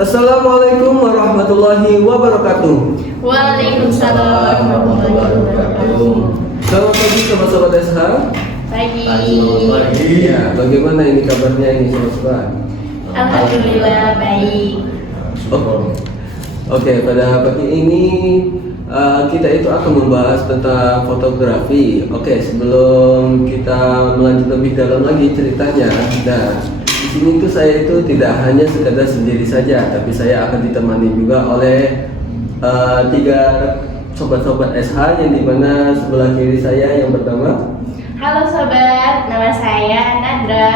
Assalamualaikum warahmatullahi wabarakatuh. Waalaikumsalam warahmatullahi wabarakatuh. Selamat pagi sobat-sobat SH. Pagi. Ya, bagaimana ini kabarnya ini sobat-sobat? Alhamdulillah baik. Oke, pada pagi ini kita itu akan membahas tentang fotografi. Oke, sebelum kita melanjut lebih dalam lagi ceritanya, di sini tuh saya itu tidak hanya sekedar sendiri saja, tapi saya akan ditemani juga oleh tiga sobat-sobat SH yang dimana sebelah kiri saya yang pertama. Halo sobat, nama saya Nadra.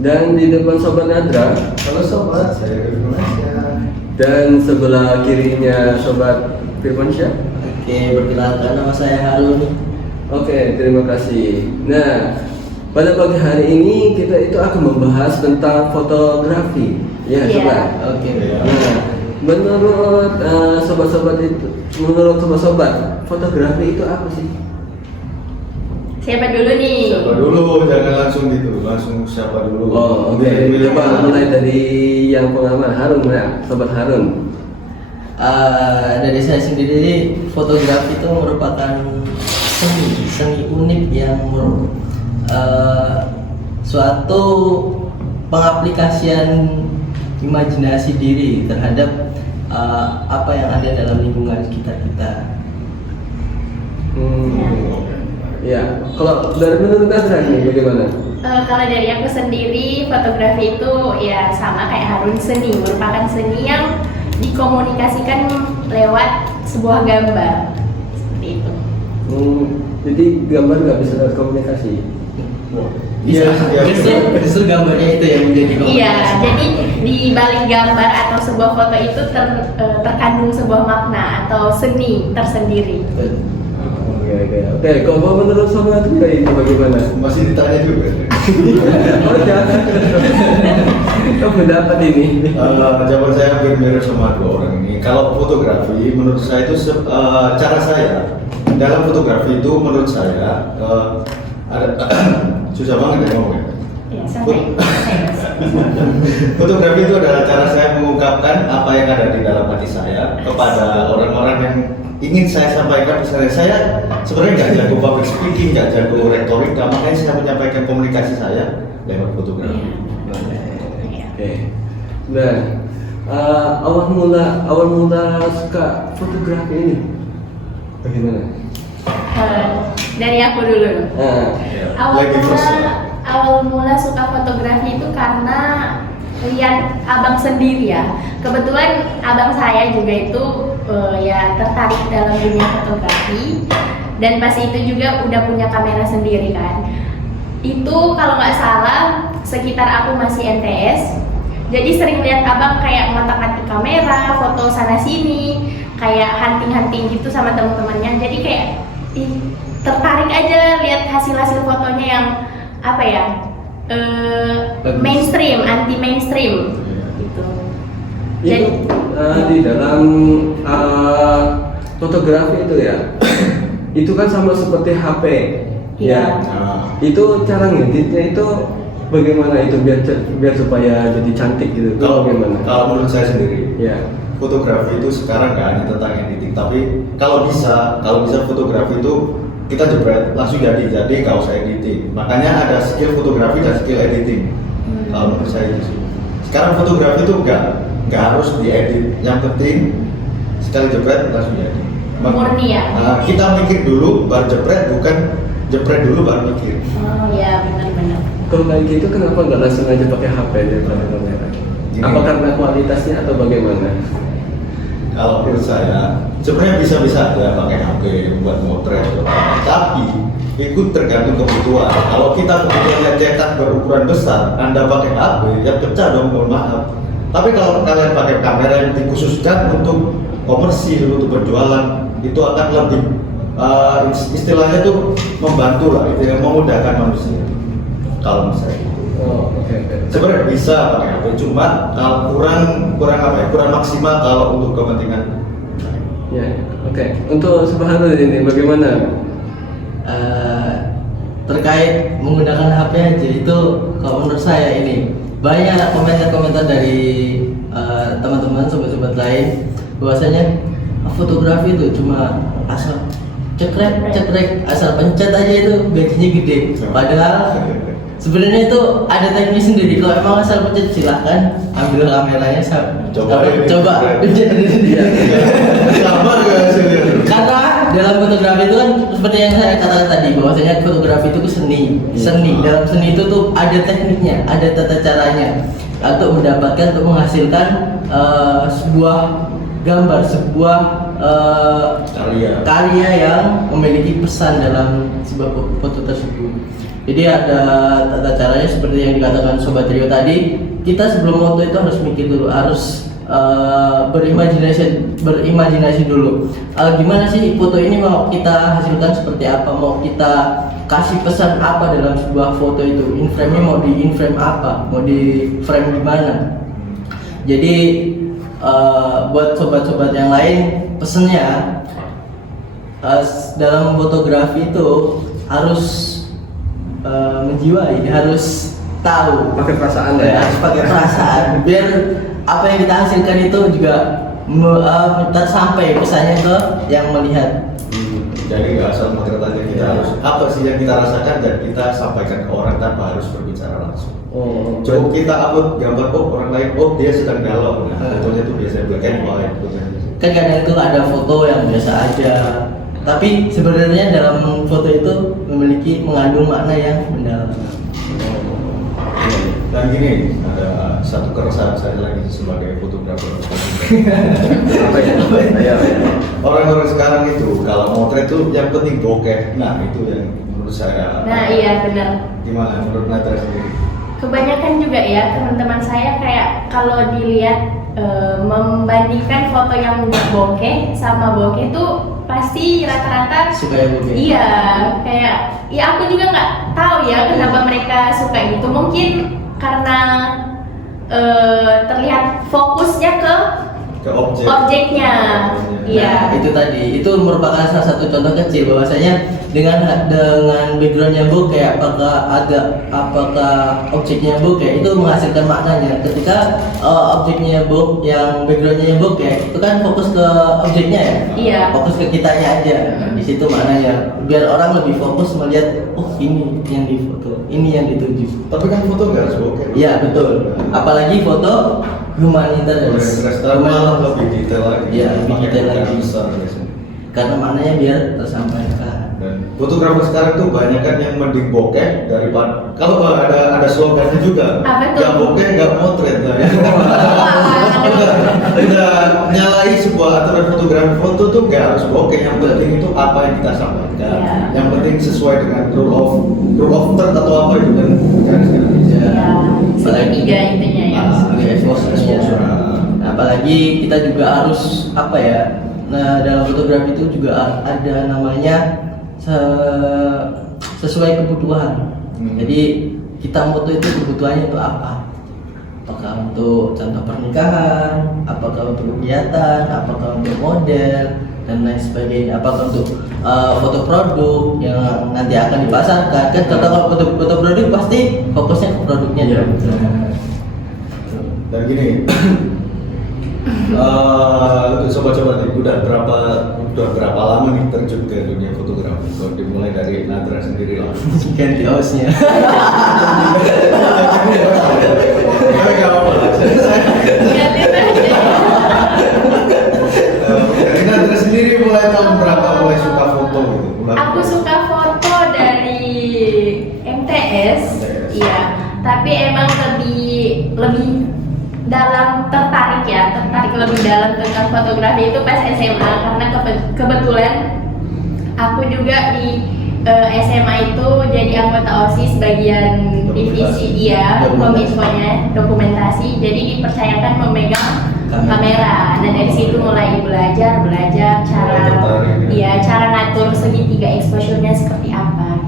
Dan di depan sobat Nadra. Halo sobat, saya Firmansyah. Dan sebelah kirinya sobat Firmansyah. Oke, perkenalkan nama saya Harun. Oke, terima kasih. Nah, pada pagi hari ini kita itu akan membahas tentang fotografi. Ya, Iya. sobat. Oke. Nah, menurut sobat-sobat itu, menurut sobat-sobat, fotografi itu apa sih? Siapa dulu nih? Siapa dulu, jangan langsung gitu, langsung siapa dulu. Oh, oke. Coba mulai dari yang pengalaman Harun, ya, sobat Harun. Dari saya sendiri, fotografi itu merupakan seni unik yang suatu pengaplikasian imajinasi diri terhadap apa yang ada dalam lingkungan sekitar kita. Ya, kalau dari menurut Nadra nih bagaimana? Kalau dari aku sendiri, fotografi itu ya sama kayak Harun, seni, merupakan seni yang dikomunikasikan lewat sebuah gambar. Seperti itu. Jadi gambar nggak bisa lewat komunikasi. Bisa, Iya. justru gambarnya itu yang menjadi komunikasi. Iya, jadi di balik gambar atau sebuah foto itu terkandung sebuah makna atau seni tersendiri. Oke. Kalau menurut sobat juga ini bagaimana? Masih ditanya juga. Oh jangan. Kamu pendapat ini? Jawaban saya hampir mirip sama dua orang ini. Kalau fotografi, menurut saya itu cara saya dalam fotografi itu menurut saya ada susah banget ya ngomongnya. Ya, santai. Fotografi itu adalah cara saya mengungkapkan apa yang ada di dalam hati saya kepada orang-orang yang ingin saya sampaikan. Misalnya saya sebenarnya nggak jago public speaking, nggak jago retorika, makanya saya menyampaikan komunikasi saya lewat fotografi. Oke. Nah, awal mula suka fotografi ini bagaimana? Dari aku dulu. Awal mula suka fotografi itu karena lihat abang sendiri ya. Kebetulan abang saya juga itu ya tertarik dalam dunia fotografi, dan pas itu juga udah punya kamera sendiri kan. Itu kalau nggak salah sekitar aku masih MTS, jadi sering lihat abang kayak ngotak-ngatik kamera, foto sana sini, kayak hunting-hunting gitu sama teman-temannya. Jadi kayak tertarik aja lihat hasil-hasil fotonya yang apa ya, mainstream, anti mainstream gitu. Itu di dalam fotografi itu ya, itu kan sama seperti HP. Iya. Itu cara ngeditnya itu bagaimana itu biar supaya jadi cantik gitu? Itu bagaimana? Kalau menurut saya sendiri, Ya. fotografi itu sekarang nggak hanya tentang editing, tapi kalau bisa fotografi itu kita jebret langsung jadi nggak usah editing. Makanya ada skill fotografi dan skill editing. Kalau menurut saya itu sih. Sekarang fotografi itu nggak harus diedit, yang penting sekali jebret langsung jadi. Murni ya. Kita mikir dulu baru jebret, bukan jebret dulu baru mikir. Oh iya, benar-benar. Kalau kayak gitu kenapa nggak langsung aja pakai HP daripada kamera? Gini. Apa karena kualitasnya atau bagaimana? Kalau menurut saya sebenarnya bisa-bisa aja pakai HP buat motret, tapi itu tergantung kebutuhan. Kalau kita kebutuhannya cetak berukuran besar, Anda pakai HP, ya pecah dong, mohon maaf. Tapi kalau kalian pakai kamera yang dikhususkan untuk komersil, untuk berjualan, itu akan lebih istilahnya tuh membantu lah, itu yang memudahkan manusia. Kalau misalnya itu. Oh, oke. Sebenarnya bisa pakai HP, cuma kalau kurang maksimal kalau untuk kepentingan. Ya, oke. Untuk sebahagian ini bagaimana? Terkait menggunakan HP aja itu, kalau menurut saya ini banyak komentar-komentar dari teman-teman, sobat-sobat lain, bahwasanya fotografi itu cuma asal cekrek asal pencet aja itu gajinya gede. Padahal sebenarnya itu ada teknik sendiri. Kalau emang asal pencet silahkan ambil kameranya, coba pencet sendiri. Sama nggak hasilnya? Karena dalam fotografi itu kan seperti yang saya katakan tadi, bahwasanya fotografi itu seni. Dalam seni itu tuh ada tekniknya, ada tata caranya untuk mendapatkan, untuk menghasilkan sebuah gambar, sebuah karya yang memiliki pesan dalam sebuah foto tersebut. Jadi ada tata caranya seperti yang dikatakan Sobat Rio tadi. Kita sebelum foto itu harus mikir dulu, harus berimajinasi dulu. Gimana sih foto ini mau kita hasilkan seperti apa? Mau kita kasih pesan apa dalam sebuah foto itu? In frame-nya mau di in frame apa? Mau di frame di mana? Jadi buat sobat-sobat yang lain, pesannya dalam fotografi itu harus menjiwai, harus tahu, pakai perasaan ya. Harus pakai perasaan biar apa yang kita hasilkan itu juga tersampai pesannya ke yang melihat. Jadi nggak asal motret aja, kita harus apa sih yang kita rasakan dan kita sampaikan ke orang tanpa harus berbicara langsung. Coba kita upload gambar, orang lain, dia sedang galau. Nah, fotonya itu biasanya black and white. Kan kadang itu ada foto yang biasa aja, tapi sebenarnya dalam foto itu mengandung makna yang mendalam. Dan gini, ada satu keresahan saya lagi sebagai fotografer. Apa ya? Orang-orang sekarang itu kalau motret itu yang penting bokeh. Nah itu yang menurut saya. Nah iya benar. Gimana menurut Natra sendiri? Kebanyakan juga ya teman-teman saya kayak kalau dilihat membandingkan foto yang bokeh sama bokeh tuh pasti rata-rata Suka yang bokeh. Iya, kayak ya aku juga nggak tahu ya kenapa mereka suka gitu. Mungkin karena terlihat fokusnya ke Objek. objeknya. Iya. Nah, itu tadi, itu merupakan salah satu contoh kecil bahwasanya dengan backgroundnya bokeh, apakah objeknya bokeh itu menghasilkan maknanya. Ketika objeknya yang backgroundnya bokeh, itu kan fokus ke objeknya ya. Iya. Fokus ke kitanya aja. Nah, di situ maknanya. Biar orang lebih fokus melihat, oh ini yang difoto, ini yang dituju. Tapi kan foto nggak harus bokeh. Iya betul. Apalagi foto human interest. Malah lebih detail lagi. Iya, lebih Pakai detail kamera lagi. besar biasanya. Karena maknanya biar tersampaikan. Dan fotografer sekarang tuh banyak kan yang mending bokeh daripada kalau ada slogannya juga. Apa tuh? Nggak bokeh nggak motret. Nah, ya. Udah nyalahi sebuah aturan fotografi foto tuh nggak harus bokeh. Yang penting itu apa yang kita sampaikan. Iya. Yang penting sesuai dengan rule of third atau apa itu kan. Ya. Segitiga intinya ya. Exposure. Nah, apalagi kita juga harus apa ya? Nah, dalam fotografi itu juga ada namanya sesuai kebutuhan. Jadi kita foto itu kebutuhannya untuk apa? Apakah untuk contoh pernikahan, apakah untuk kegiatan, apakah untuk model dan lain sebagainya, apakah untuk foto produk yang nanti akan dipasarkan. Kan kalau foto produk pasti fokusnya ke produknya. Iya. Dan gini, untuk sobat-sobat ini udah berapa lama nih terjun ke dunia fotografi? Kalau dimulai dari Natra sendiri lah. Ganti hostnya. Nggak apa-apa. Dari Natra sendiri mulai tahun berapa mulai suka foto gitu? Aku suka foto dari MTS, iya. Tapi emang lebih dalam tertarik lebih dalam tentang fotografi itu pas SMA karena kebetulan aku juga di SMA itu jadi anggota OSIS bagian divisi kominfonya dokumentasi, jadi dipercayakan memegang kamera. Nah dari situ mulai belajar cara ngatur segitiga exposure-nya seperti apa.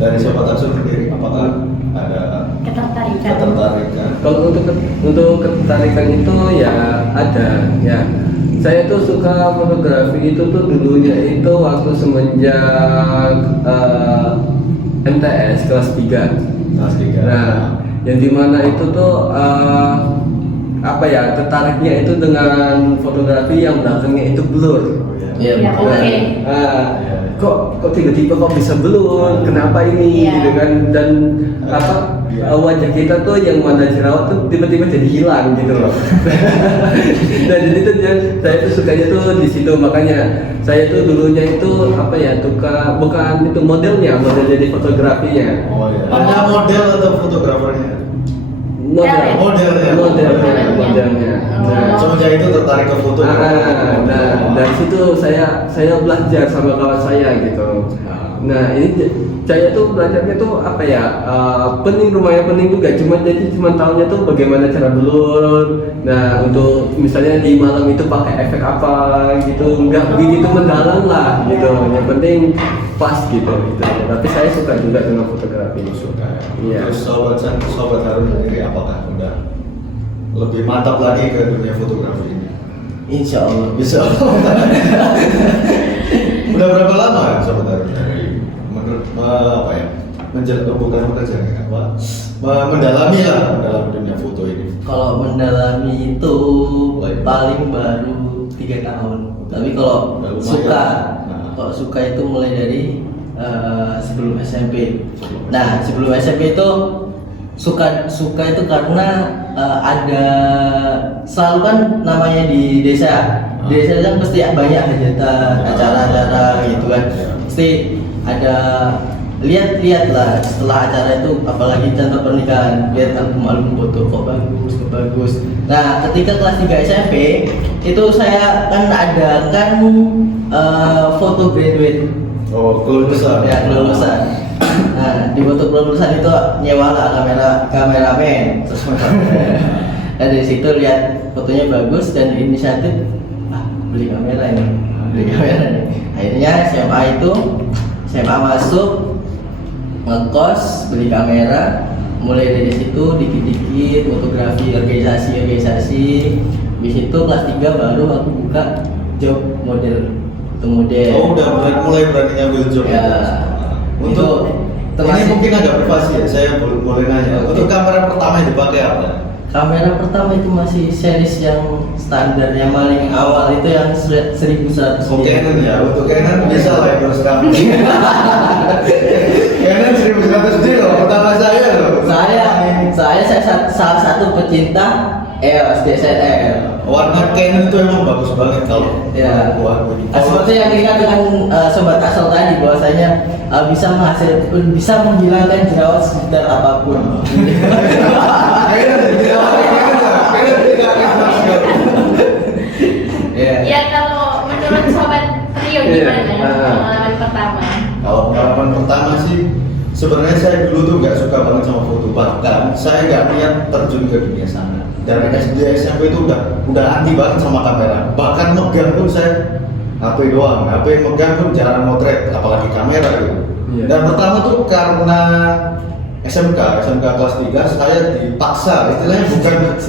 Dari siapa Tatsun sendiri, apakah ada ketertarikan? Kalau untuk ketertarikan itu ya ada ya. Saya tuh suka fotografi itu tuh dulunya itu waktu semenjak MTS kelas 3. Kelas 3. Nah, yang dimana itu tuh apa ya, tertariknya itu dengan fotografi yang belakangnya itu blur. Iya, Iya, betul. oke. Kok tiba-tiba kok bisa blur? Kenapa ini? Iya. Gitu kan? Dan apa wajah kita tuh yang mana jerawat tuh tiba-tiba jadi hilang gitu loh. Dan jadi tuh saya tuh sukanya tuh di situ, makanya saya tuh dulunya itu apa ya, bukan itu model jadi fotografinya. Oh iya. Ada model atau fotografernya? Modelnya. Modelnya. Nah, Semenjak itu tertarik ke foto. nah, dari situ saya belajar sama kawan saya gitu. Nah, ini saya tuh belajarnya tuh apa ya, lumayan penting juga. Cuma tahunya tuh bagaimana cara blur. Nah, untuk misalnya di malam itu pakai efek apa gitu, nggak begitu mendalam lah gitu. Yang penting pas gitu. Tapi saya suka juga dengan fotografi. Suka. Iya. Terus sobat Harun sendiri apakah udah lebih mantap lagi ke dunia fotografi ini? Insya Allah. Bisa. Udah berapa lama sobat Harun dari menurut apa ya, mendalami dunia foto ini? Kalau mendalami itu paling baru 3 tahun. Tapi kalau Udah lumayan. suka, Nah. kalau suka itu mulai dari sebelum SMP. Nah, sebelum SMP itu suka itu karena ada selalu kan namanya di desa. Di desa kan pasti banyak hajatan, acara-acara gitu kan. Pasti ada lihat lah setelah acara itu, apalagi contoh pernikahan, lihat album foto kok bagus. Nah, ketika kelas 3 SMP itu saya kan adakan foto graduate. Oh, kelulusan. Ya, kelulusan. Nah, di foto kelulusan itu nyewa lah kameramen. Nah, dari situ lihat fotonya bagus dan inisiatif, beli kamera ini. Akhirnya SMA masuk, ngekos, beli kamera. Mulai dari situ dikit-dikit fotografi organisasi. Habis itu kelas 3 baru aku buka job model. Oh, udah mulai berani ngambil job. Ya. Untuk ini termasuk- mungkin agak privasi ya, saya boleh nanya. Untuk kamera pertama yang dipakai apa? Kamera pertama itu masih series yang standar, yang paling awal itu yang 1100. Oh, Canon ya, untuk Canon bisa lah ya terus kamu. Canon 1100D loh, pertama saya loh. Saya salah satu pecinta EOS DSLR. Warna Canon itu emang bagus banget kalau Ya. Seperti yang kita dengan sobat asal tadi, bahwasanya bisa menghilangkan jerawat sekitar apapun. Ya kalau menurut sobat Rio gimana pengalaman pertama? Kalau pengalaman pertama sih, sebenarnya saya dulu tuh nggak suka banget sama foto, bahkan saya nggak niat terjun ke dunia sana. Dari SD SMP itu udah anti banget sama kamera. Bahkan megang pun saya HP doang, HP megang pun jarang motret, apalagi kamera gitu. Iya. Dan pertama tuh karena SMK kelas 3 saya dipaksa, istilahnya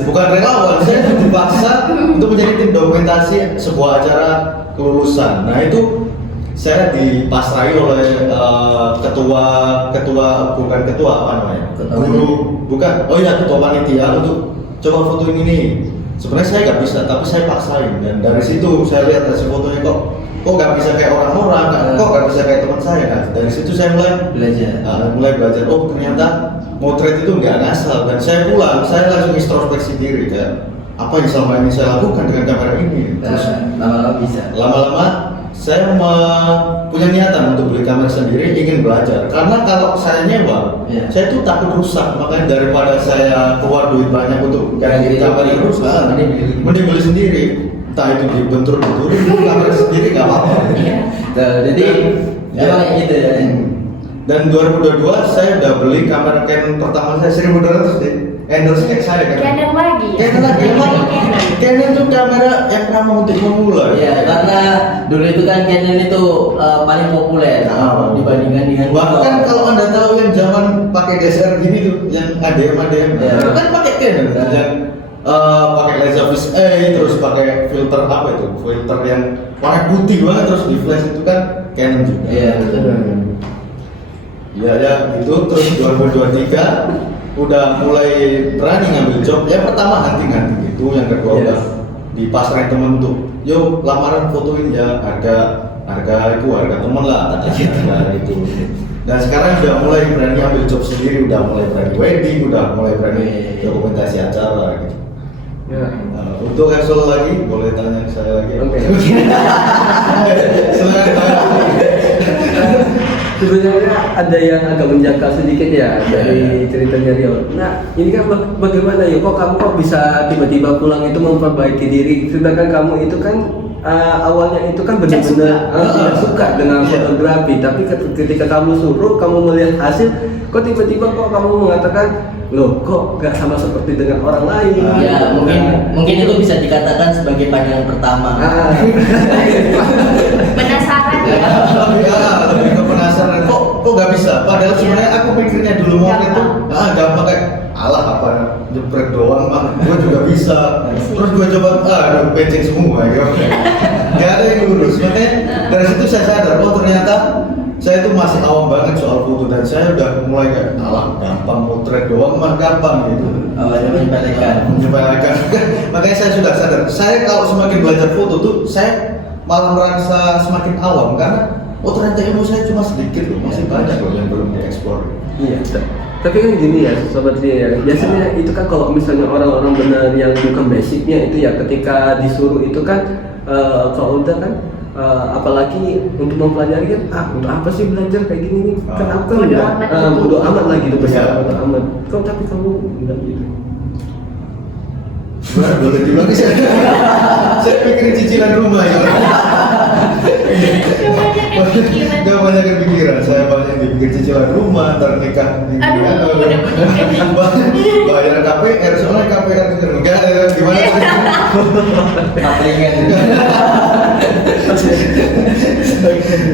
bukan relawan, saya dipaksa untuk menjadi tim dokumentasi sebuah acara kelulusan. Nah itu saya dipasrai oleh ketua apa namanya, guru, bukan, oh iya, ketua panitia untuk coba foto ini nih. Sebenarnya saya nggak bisa, tapi saya paksain, dan dari situ saya lihat hasil fotonya kok nggak bisa kayak orang-orang, kok nggak bisa kayak teman saya. Nah dari situ saya mulai belajar. Oh ternyata motret itu nggak ngasal, dan saya pulang saya langsung introspeksi diri kayak apa yang selama ini saya lakukan dengan kamera ini. Terus Lama-lama bisa. lama-lama saya punya niatan untuk beli kamera sendiri, ingin belajar. Karena kalau saya nyewa, Iya. saya tuh takut rusak. Makanya daripada saya keluar duit banyak untuk ganti kamera yang rusak, mending beli sendiri. Entah itu dibentur-benturin, kamera sendiri nggak apa-apa. Iya. Jadi emang kayak gitu ya. Dan 2022 saya udah beli kamera Canon pertama saya 1200 deh. Endorse X saya kan. Canon lagi ya? Canon lagi, emang Canon itu kamera yang ramah untuk memulai. Iya, karena dulu itu kan Canon itu paling populer dibandingkan dengan Bahkan kalau anda tahu yang zaman pakai DSLR gini tuh, yang ADM Ya. itu kan pakai Canon, yang pakai lensa fish terus pakai filter apa itu, filter yang warna putih banget, terus di flash itu kan Canon juga. Iya, betul. Ya itu terus 2023 udah mulai berani ngambil job, yang pertama hunting itu, yang kedua Yes. udah dipasrahin temen tuh, yuk lamaran fotoin ya, harga temen lah katanya, harga itu. Dan sekarang udah mulai berani ambil job sendiri, udah mulai berani wedding, udah mulai berani dokumentasi acara gitu. Ya. Untuk Axel lagi, boleh tanya saya lagi? Oke. Silakan. Sebenarnya ada yang agak menjangkau sedikit ya dari ceritanya Rio. Nah, ini kan bagaimana ya? Kok bisa tiba-tiba pulang itu memperbaiki diri, sedangkan kamu itu kan awalnya itu kan benar-benar tidak suka dengan fotografi, tapi ketika kamu suruh, kamu melihat hasil, kok tiba-tiba kamu mengatakan, loh kok gak sama seperti dengan orang lain? Ya, mungkin itu bisa dikatakan sebagai pandangan pertama. Penasaran ya. Lebih ke penasaran. Kok nggak bisa? Padahal sebenarnya aku pikirnya dulu mau itu, gampang kayak alah apa jepret doang mah, gue juga bisa. Terus gue coba, aduh becek semua gitu. Gak ada yang lurus. Makanya dari situ saya sadar, oh ternyata saya itu masih awam banget soal foto, dan saya udah mulai kayak alah gampang, motret doang mah gampang gitu. Awalnya Menyepelekan. Makanya saya sudah sadar. Saya kalau semakin belajar foto tuh, saya malah merasa semakin awam karena ternyata ilmu saya cuma sedikit loh, masih banyak loh yang belum dieksplor. Iya, tapi kan gini ya sobat Ria ya, biasanya itu kan kalau misalnya orang-orang benar yang bukan basicnya itu ya, ketika disuruh itu kan kalau udah kan apalagi untuk mempelajari kan, untuk apa sih belajar kayak gini nih, kan aku kan Bodo udah amat. bodo amat lagi gitu, besar Iya. bodo amat. Kok tapi kamu enggak gitu? Gimana boleh gimana sih? Saya pikirin cicilan rumah ya. Gak banyak kepikiran, saya banyak dipikir cicilan rumah, ntar nikah. Aduh, Bayaran KPR, soalnya KPR enggak ada gimana sih? Palingan.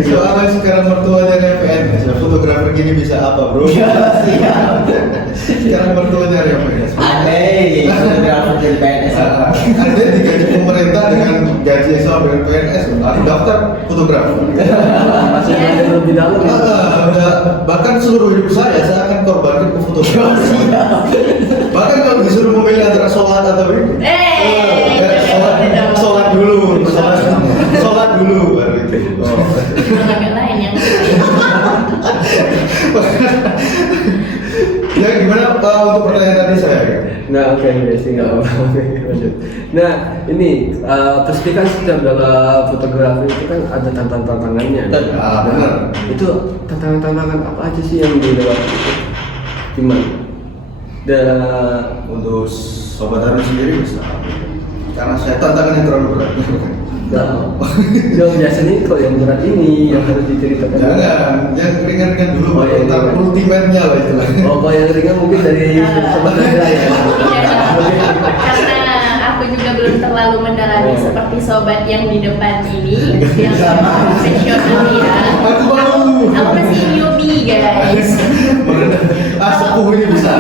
Soalnya sekarang mertuanya PNS, fotografer gini bisa apa bro? Sekarang mertuanya PNS. Aneh, fotografer dari PNS. Ada digaji pemerintah dengan gaji yang sama dengan PNS, aku daftar fotografer. Masih belajar lebih dalam ya? Bahkan seluruh hidup saya akan korbankan ke fotografi. Bahkan kalau disuruh memilih antara sholat atau ini, sholat dulu, sholat dulu baru itu. Agak lain yang Ya gimana untuk pertanyaan tadi saya? Nah oke, sih nggak apa-apa. Lanjut. Nah ini pasti kan setiap dalam fotografi itu kan ada tantangannya. Benar. Itu tantangan apa aja sih yang dilewati itu? Gimana? Untuk sobat Harun sendiri bisa, karena saya tantangannya terlalu berat. Dong biasanya kalau yang berat ini yang harus diceritakan. Jangan, yang ringan-ringan dulu, Oh, yang ntar ringan. ultimate-nya lah itu. Oh kalau yang ringan mungkin dari sobat Anda ya. karena aku juga belum terlalu mendalami seperti sobat yang di depan ini yang profesional ya. Aku malu. Aku masih newbie guys. Sepuh ini bisa.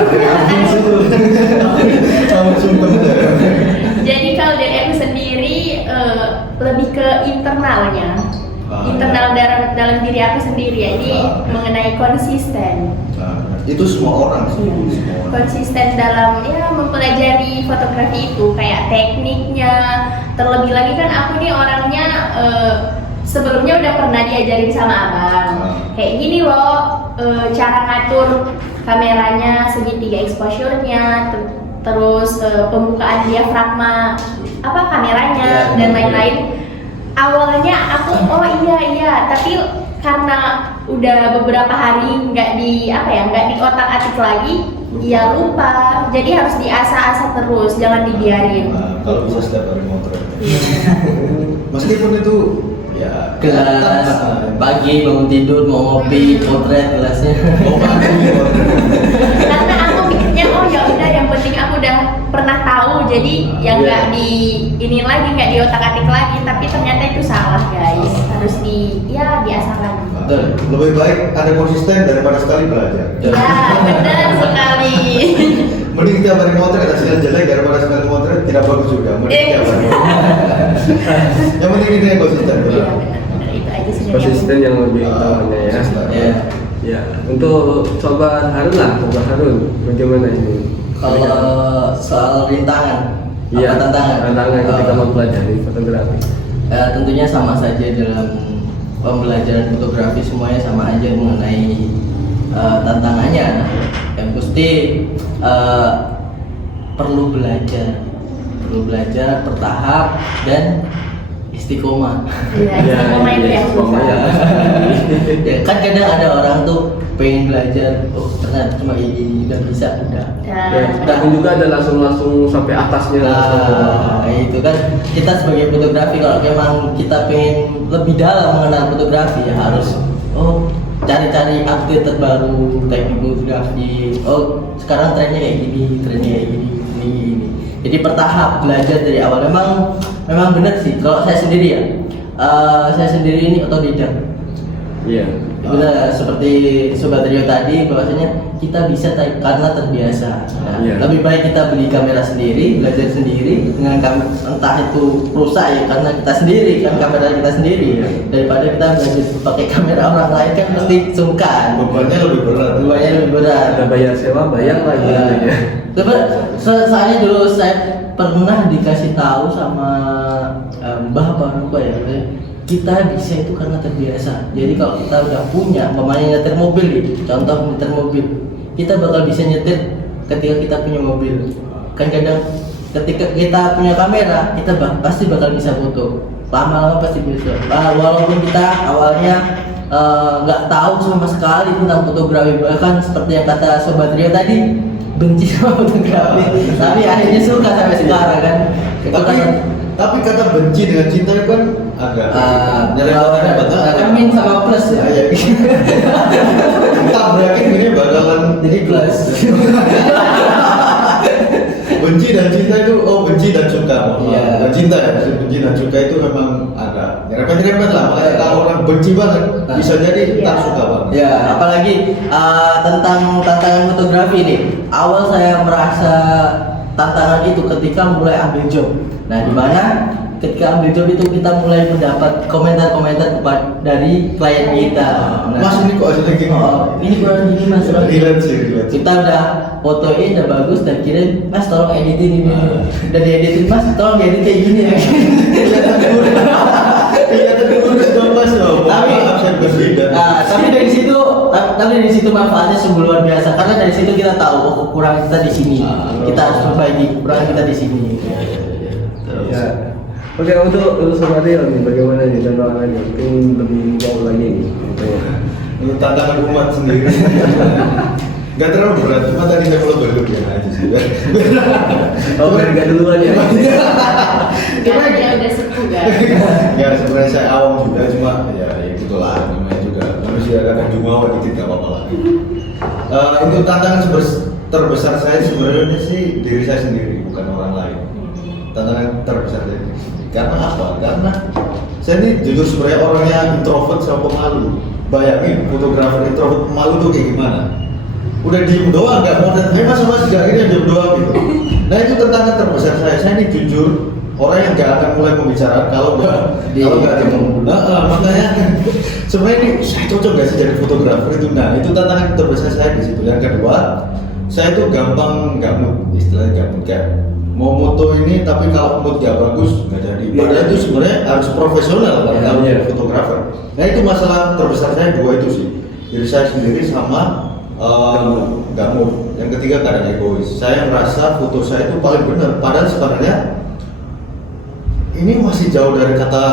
Langsung bener. Jadi kalau dari aku sendiri lebih ke internalnya, internal dalam diri aku sendiri ya. Ini mengenai konsisten. Itu semua orang sih. Semua orang. Konsisten dalam ya mempelajari fotografi itu kayak tekniknya. Terlebih lagi kan aku nih orangnya sebelumnya udah pernah diajarin sama abang kayak gini loh, cara ngatur kameranya, segitiga exposure-nya, terus pembukaan diafragma apa kameranya dan lain-lain. Awalnya aku iya tapi karena udah beberapa hari nggak di otak-atik lagi, ya lupa. Jadi harus diasah-asah terus, jangan dibiarin. Kalau bisa setiap hari motret. Meskipun itu ya Kelas pagi bangun tidur mau ngopi, potret kelasnya. Karena aku pikirnya ya udah, yang penting aku udah pernah tahu, jadi yang nggak nggak di otak-atik lagi. Tapi ternyata itu salah guys, harus diasah lagi. Lebih baik ada konsisten daripada sekali belajar. Ya benar sekali. Mending tiap hari motret hasilnya jelek daripada sekali motret tidak bagus juga. Mending tiap hari. Yang penting ini yang konsisten. Iya benar, itu aja sih. Konsisten yang lebih utamanya ya. Konsisten. Ya. Ya, untuk Sobat Harun lah, Sobat Harun, bagaimana ini? Kalau soal rintangan, Iya, apa tantangan? ketika mempelajari fotografi. Tentunya sama saja dalam pembelajaran fotografi, semuanya sama aja mengenai tantangannya. Yang pasti perlu belajar bertahap dan istiqomah. Iya, istiqomah itu yang istiqomah ya. susah. Ya, kan kadang ada orang tuh pengen belajar, oh ternyata cuma ini udah bisa udah. Ya, dan juga ada langsung sampai atasnya. Nah, itu kan kita sebagai fotografi, kalau memang kita pengen lebih dalam mengenal fotografi ya harus cari-cari update terbaru teknik fotografi. Oh sekarang trennya kayak gini, ini. Jadi bertahap belajar dari awal. Memang benar sih. Kalau saya sendiri ya, saya sendiri ini otodidak. Iya. Benar seperti Sobat Rio tadi, bahwasanya kita bisa karena terbiasa. Nah, Iya. Lebih baik kita beli kamera sendiri, belajar sendiri dengan entah itu rusak ya karena kita sendiri kan kamera kita sendiri, Iya. daripada kita belajar pakai kamera orang lain kan pasti sungkan. Bebannya lebih berat. Bebannya lebih berat. Ada bayar sewa, bayar lagi ya. Soalnya dulu saya pernah dikasih tahu sama Mbah apa lupa ya, kita bisa itu karena terbiasa. Jadi kalau kita udah punya, umpamanya nyetir mobil nih, contoh nyetir mobil, kita bakal bisa nyetir ketika kita punya mobil. Kan kadang ketika kita punya kamera, kita pasti bakal bisa foto. Lama-lama pasti bisa. Walaupun kita awalnya nggak tahu sama sekali tentang fotografi, bahkan seperti yang kata Sobat Rio tadi, benci sama fotografi, tapi akhirnya suka sampai sekarang kan. Tapi kata benci dengan cinta itu kan agak nyelewatkan betul. kan min sama plus ya. Iya. Tabrakin ini bakalan Jadi plus. benci dan cinta itu benci dan suka. Iya. Cinta ya, benci dan suka itu memang ada. Nyerempet-nyerempet lah. Makanya kalau orang benci banget bisa jadi tak suka banget. Ya, apalagi tentang tantangan fotografi nih. Awal saya merasa tantangan itu ketika mulai ambil job. Nah, di mana ketika ambil job itu kita mulai mendapat komentar-komentar dari klien kita. Nah, Mas ini kok hasilnya gini? ini kurang gini Mas. Relate sih, relate. Kita udah fotoin udah bagus, dan kirim Mas tolong editin ini. Dan dieditin Mas tolong diedit kayak gini ya. Kelihatan kurus dong Mas. Tapi saya berbeda. tapi dari situ manfaatnya sungguh luar biasa, karena dari situ kita tahu kekurangan kita di sini, kita harus perbaiki kekurangan kita di sini. Ya. Oke, untuk Sobat Rio nih, bagaimana nih tantangannya? Mungkin lebih jauh lagi nih. Gitu ya. Ini tantangan umat sendiri. Gak terlalu berat, cuma tadi saya belum berlebihan aja sih. Oh, gak duluan ya. Karena dia udah sepuh kan. Ya sebenarnya saya awam juga, cuma ya itulah namanya juga manusia kadang jumawa dikit gak apa-apa lah. Untuk tantangan terbesar saya sebenarnya sih diri saya sendiri, bukan orang lain. Tantangan terbesar saya diri sendiri. Karena apa? Karena saya ini jujur sebenarnya orangnya introvert sama pemalu. Bayangin fotografer introvert pemalu tuh kayak gimana? Udah diem doang, nggak mau masa gak ini diem doang gitu. Nah itu tantangan terbesar saya. Saya ini jujur orang yang gak akan mulai pembicaraan kalau nggak ketemu. Makanya sebenarnya ini saya cocok gak sih jadi fotografer itu. Nah itu tantangan terbesar saya di situ. Yang kedua, saya tuh gampang nggak mood, istilahnya nggak mood kayak mau moto ini, tapi kalau mood gak bagus nggak jadi. Padahal itu sebenarnya harus profesional kan kalau jadi fotografer. Nah itu masalah terbesar saya dua itu sih. Diri saya sendiri sama nggak mood. Yang ketiga kadang egois. Saya merasa foto saya itu paling benar. Padahal sebenarnya ini masih jauh dari kata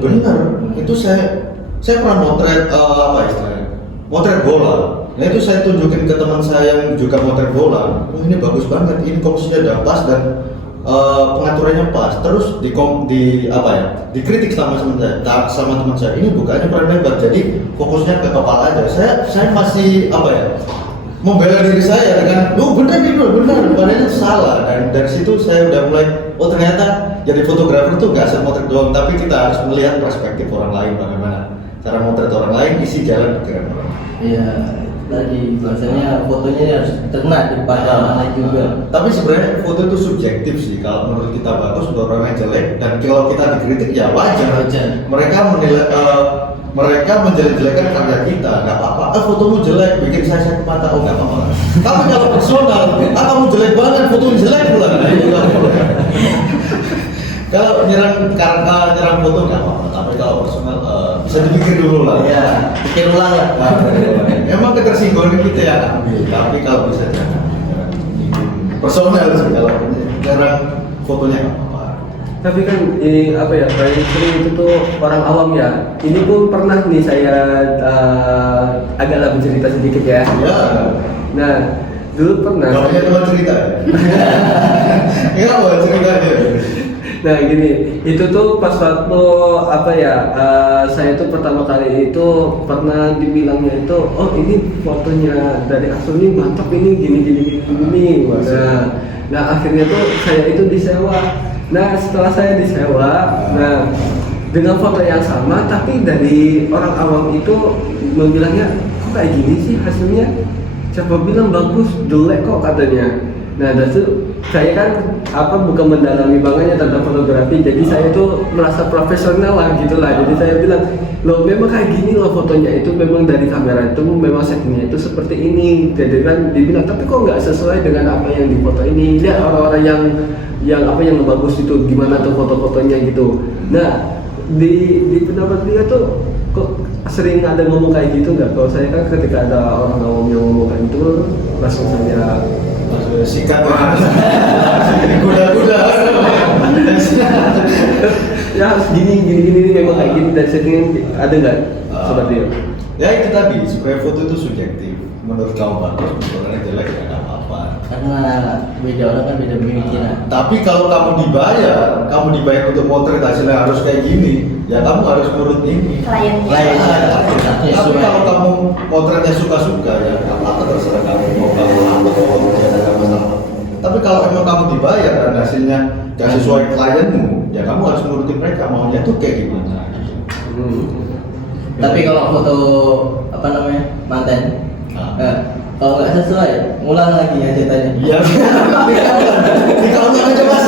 benar. Itu saya pernah motret apa istilahnya? Motret bola. Nah itu saya tunjukin ke teman saya yang juga motret bola. Oh ini bagus banget. Ini komposisinya udah pas dan pengaturannya pas. Terus dikritik sama teman saya. Ini bukannya peran lebar. Jadi fokusnya ke kepala aja. Saya masih membela diri saya dengan benar padahal itu salah. Dan dari situ saya udah mulai ternyata jadi fotografer tuh gak asal motret doang, tapi kita harus melihat perspektif orang lain, bagaimana cara motret orang lain, isi jalan pikiran orang. Iya, tadi bahasanya fotonya harus kena di pandangan lain juga. Tapi sebenarnya foto itu subjektif sih. Kalau menurut kita bagus, menurut orang yang jelek, dan kalau kita dikritik ya wajar. Mereka menilai mereka menjelek-jelekan karya kita, nggak apa-apa. fotomu jelek, bikin saya sakit mata, oh nggak apa-apa. Tapi kalau personal, kamu jelek banget, fotomu jelek pula. Nah, itu nggak boleh. Kalau nyerang foto nggak apa-apa, tapi kalau personal bisa dipikir dulu lah. Ya, pikir ulang lah. Emang ketersinggungan kita ya ambil, tapi kalau bisa jangan. Personal sih kalau nyerang fotonya nggak apa-apa. Tapi kan ini apa ya, paling sering itu tuh orang awam ya. Ini pun pernah nih saya agaklah bercerita sedikit ya. Ya. Nah, dulu pernah. Gak punya teman cerita ya? Enggak mau ceritanya. Nah gini, itu tuh pas waktu apa ya, saya tuh pertama kali itu pernah dibilangnya itu, oh ini fotonya dari Asul ini mantap ini gini. Nah akhirnya tuh saya itu disewa. Nah setelah saya disewa, nah dengan foto yang sama tapi dari orang awam itu membilangnya kok kayak gini sih hasilnya, siapa bilang bagus, jelek kok katanya. Nah dari itu saya kan bukan mendalami bangetnya tentang fotografi, jadi saya tuh merasa profesional lah gitulah. Jadi saya bilang, loh memang kayak gini loh fotonya itu memang dari kamera itu memang settingnya itu seperti ini. Jadi kan dibilang, tapi kok nggak sesuai dengan apa yang di foto ini. Lihat orang-orang yang bagus itu gimana tuh foto-fotonya gitu. Nah di pendapat dia tuh kok sering ada ngomong kayak gitu nggak? Kalau saya kan ketika ada orang awam yang ngomong kayak gitu langsung saya Sikat kuda-kuda. Ya harus gini memang kayak gini dan settingan ada nggak sobat dia? Ya itu tadi, supaya foto itu subjektif. Menurut kamu bagus, menurut orang jelek ya nggak apa-apa. Karena beda orang kan beda pemikiran. Tapi kalau kamu dibayar untuk potret hasilnya harus kayak gini, ya kamu harus nurut ini. Kliennya. Tapi kalau kamu potretnya suka-suka ya apa terserah kamu mau kamu apa ya tidak masalah. Tapi kalau emang kamu dibayar dan hasilnya gak sesuai klienmu, ya kamu harus nurutin mereka maunya tuh kayak gimana. Tapi kalau foto apa namanya manten, kalau nggak sesuai, ngulang lagi ya ceritanya. Iya. Kalau nggak aja mas,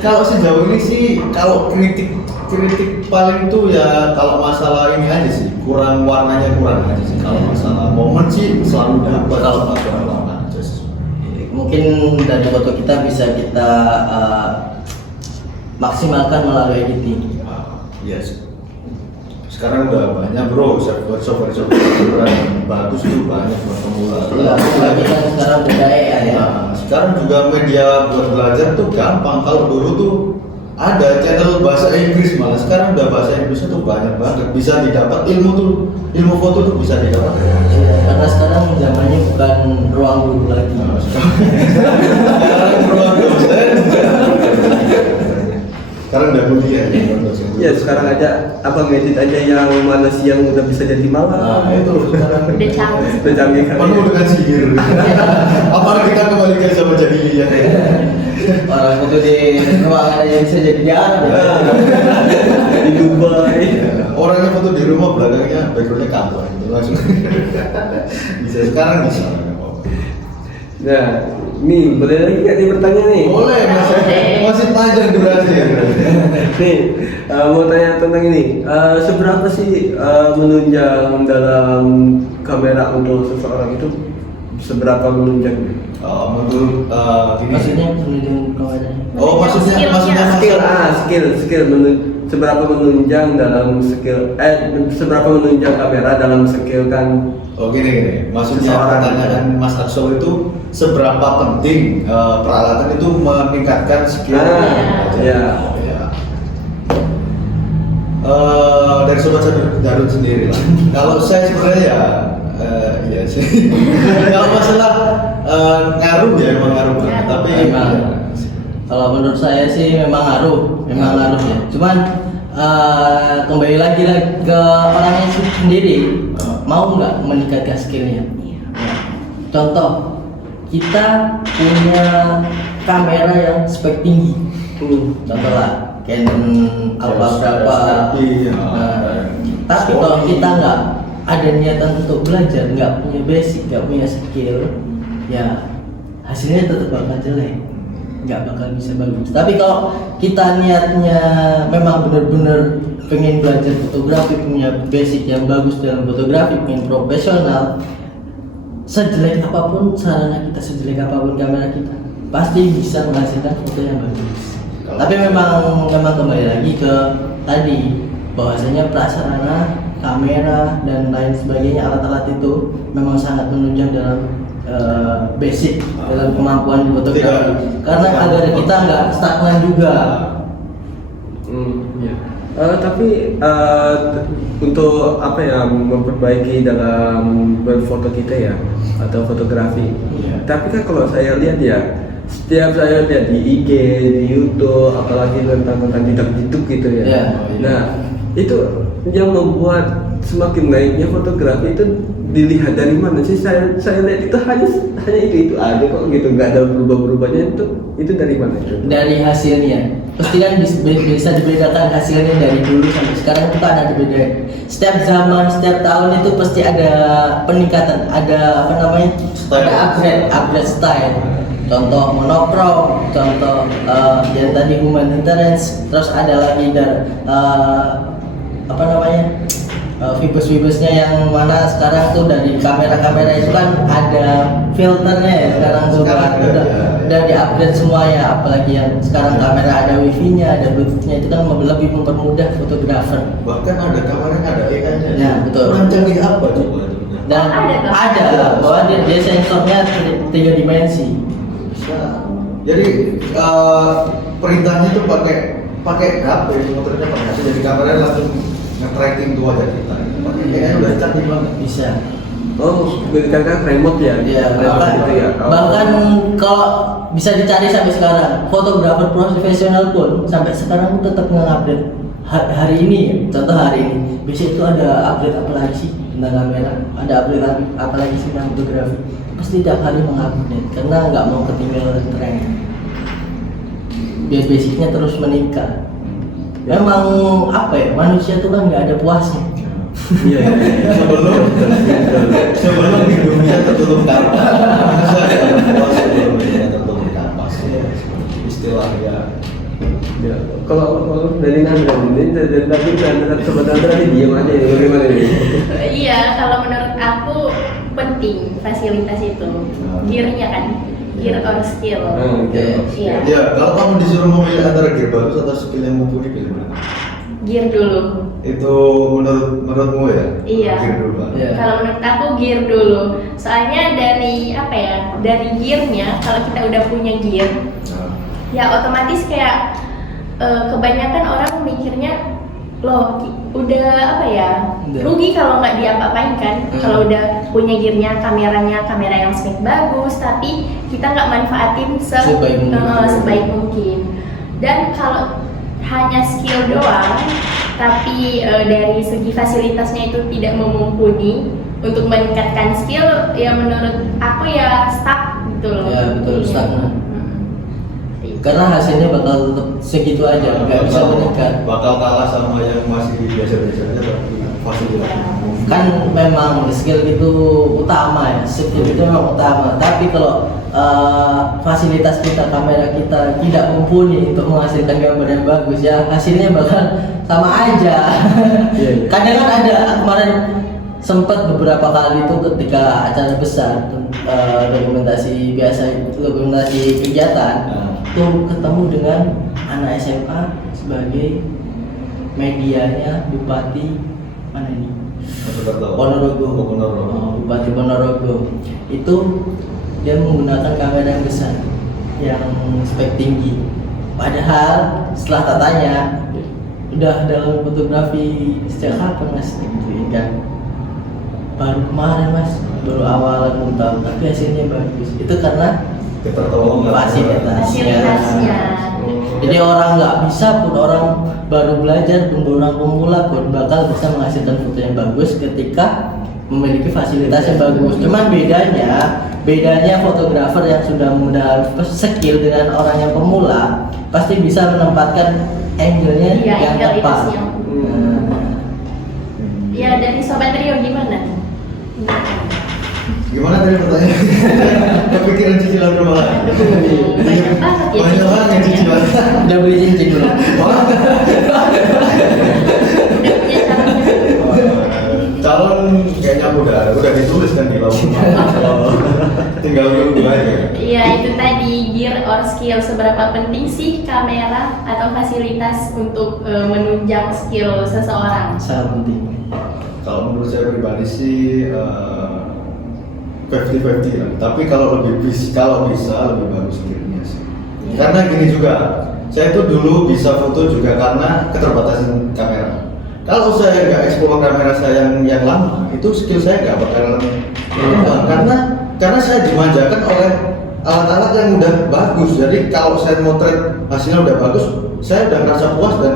kalau sejauh ini sih, kalau kritik paling tuh ya kalau masalah ini aja sih, warnanya kurang aja sih. Kalau masalah momen sih selalu dapat, kalau masalah warna aja sih. Mungkin dari foto kita bisa kita maksimalkan melalui editing. Yes. Sekarang udah banyak bro, software yang bagus tuh banyak buat pemula. Lagi kan sekarang budaya ya. Nah, sekarang juga media buat belajar tuh gampang. Kalau dulu tuh ada channel bahasa Inggris, malah sekarang udah bahasa Inggrisnya tuh banyak banget. Bisa didapat ilmu foto tuh bisa didapat. Karena sekarang zamannya bukan ruang guru lagi. Sekarang ruang dosen. Sekarang udah kuliah Ya sekarang aja ngedit aja yang mana siang udah bisa jadi malam. Nah itu sekarang Udah canggih. Udah canggih kan. penuh dengan sihir. Apalagi kita kembalikan sama jadinya. Orang foto di ruangan aja bisa jadi di Arab ya. Di Dubai. Orangnya foto di rumah, belakangnya backgroundnya kantor gitu langsung. Bisa sekarang bisa. Nah, nih boleh lagi nggak nih bertanya nih? Boleh, masih panjang durasi. Nih, mau tanya tentang ini. Seberapa sih menunjang dalam kamera untuk seseorang itu? Seberapa menunjang? Menurut gini. Maksudnya penunjang kameranya. Oh, maksudnya Skill seberapa menunjang dalam skill seberapa menunjang kamera dalam skill kan. Oh gini, maksudnya Seseorang. pertanyaan Mas Aksol itu seberapa penting peralatan itu meningkatkan skill? Ya. Dari sobat Darut sendiri lah. Kalau saya sebenarnya ya, iya sih. Kalau masalah ngaruh ya emang ngaruh banget. Tapi Memang. Kalau menurut saya sih memang ngaruh ya. Cuman kembali lagi ke orangnya sendiri, mau nggak meningkatkan skillnya. Contoh, kita punya kamera yang spek tinggi. Contoh lah, Canon Alpha berapa. Tapi kalau kita nggak ada niatan untuk belajar, nggak punya basic, nggak punya skill, ya hasilnya tetap bakal jelek. nggak bakal bisa bagus. Tapi kalau kita niatnya memang benar-benar pengen belajar fotografi, punya basic yang bagus dalam fotografi, pengen profesional, sejelek apapun sarana kita, sejelek apapun kamera kita, pasti bisa menghasilkan foto yang bagus. Tapi memang kembali lagi ke tadi, bahwasanya prasarana, kamera dan lain sebagainya, alat-alat itu memang sangat menunjang dalam basic dalam kemampuan di fotografi. Karena agar kita nggak stagnan juga. Ya. Tapi untuk apa ya, memperbaiki dalam berfoto kita ya, atau fotografi. Iya. Tapi kan kalau saya lihat ya, setiap saya lihat di IG, di YouTube, apalagi tentang di YouTube gitu ya. Iya. Nah, itu yang membuat semakin naiknya fotografi itu dilihat dari mana sih? Saya lihat itu hanya itu aja kok gitu, nggak ada berubah-berubahnya. Itu dari mana itu? Dari hasilnya, pasti kan bisa dibedakan hasilnya dari dulu sampai sekarang itu kan ada beda. Setiap zaman, setiap tahun itu pasti ada peningkatan, ada apa namanya? Style. Ada upgrade style. Contoh monokrom, contoh yang tadi human interest, terus ada lagi dari apa namanya? Fibus-fibusnya yang mana sekarang tuh dari kamera-kamera itu kan ada filternya ya sekarang tuh udah di-upgrade semua ya, apalagi yang sekarang kamera ada wifi-nya, ada bluetooth-nya, itu kan lebih mempermudah fotografer. Bahkan ada kameranya, ada AI-nya. Ya, betul. Kurang canggih apa coba? Dan ada bahwa dia sensornya 3 dimensi. Bisa. Jadi perintahnya tuh pakai HP, motornya pakai HP, jadi kameranya langsung nge-tracking tuh wajah kita. Pakai AI udah canggih banget. Bisa. Oh, berikan remote ya? Ya, remote itu ya. Oh. bahkan kalau bisa dicari sampai sekarang, fotografer profesional pun sampai sekarang tetap nge-update hari ini ya. Contoh hari ini, biasanya itu ada update apa lagi sih tentang kamera, ada update apa lagi sih tentang fotografi. Pasti tiap hari mengupdate karena nggak mau ketinggalan tren. Biar basicnya terus meningkat. Memang apa ya, manusia tuh kan nggak ada puasnya. Iya. Sebelum hidupnya tertutup kapas. Sebelum hidupnya tertutup kapas. Istilahnya. Ya. Kalau dari Nandra ini tapi sebenarnya tadi diam aja ya, bagaimana ini? Iya, kalau menurut aku penting fasilitas itu. Gear-nya kan, gear or skill. Iya. Ya, kalau kamu disuruh memilih antara gear bagus atau skill yang mumpuni, pilih mana? Gear dulu. Itu menurutmu ya? Iya. Gear dulu. Iya. Kalau menurut aku gear dulu. Soalnya dari apa ya? Dari gearnya, kalau kita udah punya gear, Nah, ya otomatis kayak kebanyakan orang mikirnya loh udah apa ya, Udah. rugi kalau nggak diapa-apain kan. Kalau udah punya gearnya, kamera yang spek bagus, tapi kita nggak manfaatin Sebaik mungkin. sebaik mungkin. Dan kalau hanya skill doang, tapi dari segi fasilitasnya itu tidak memumpuni untuk meningkatkan skill, ya menurut aku ya stuck gitu loh. Ya betul, Iya. stagnan. Mm-mm. Karena hasilnya bakal tetap segitu aja, nggak bisa meningkat. bakal kalah sama yang masih biasa-biasa aja tapi fasilitas. Kan memang skill itu utama ya, skill itu memang utama. Tapi kalau fasilitas kita, kamera kita tidak mumpuni untuk menghasilkan gambar yang bagus, ya hasilnya bakal sama aja. Iya. Kadang kan ada kemarin sempat beberapa kali itu ketika acara besar dokumentasi biasa, dokumentasi kegiatan, tuh ketemu dengan anak SMA sebagai medianya Bupati mana ini? Ponorogo. Bupati Ponorogo. Itu dia menggunakan kamera yang besar, yang spek tinggi. Padahal setelah tatanya udah dalam fotografi sejak kapan mas? Gitu kan? Baru kemarin mas, baru awalan tahun, tapi hasilnya bagus. Itu karena Fasilitasnya. Jadi orang nggak bisa pun, orang baru belajar pun, orang pemula pun bakal bisa menghasilkan foto yang bagus ketika memiliki fasilitas yang bagus. Cuman bedanya fotografer yang sudah mudah skill dengan orang yang pemula pasti bisa menempatkan angle-nya Iya, yang angle itu tepat. sih yang- Ya dari Sobat Rio gimana? Gimana tadi pertanyaan? Kepikiran cicilan rumah lagi. Banyak banget ya. Banyak banget cicilan. Udah beli cincin belum? Udah punya Calon kayaknya udah ditulis kan di lowongan. Tinggal nunggu aja. Iya, itu tadi gear or skill. Seberapa penting sih kamera atau fasilitas untuk menunjang skill seseorang? Sangat penting. Kalau menurut saya pribadi sih 50-50 lah. Tapi kalau bisa lebih bagus gearnya sih. Karena gini juga, saya tuh dulu bisa foto juga karena keterbatasan kamera. Kalau saya nggak eksplor kamera saya yang lama, itu skill saya nggak bakalan berkembang karena saya dimanjakan oleh alat-alat yang udah bagus. Jadi kalau saya motret hasilnya udah bagus, saya udah merasa puas dan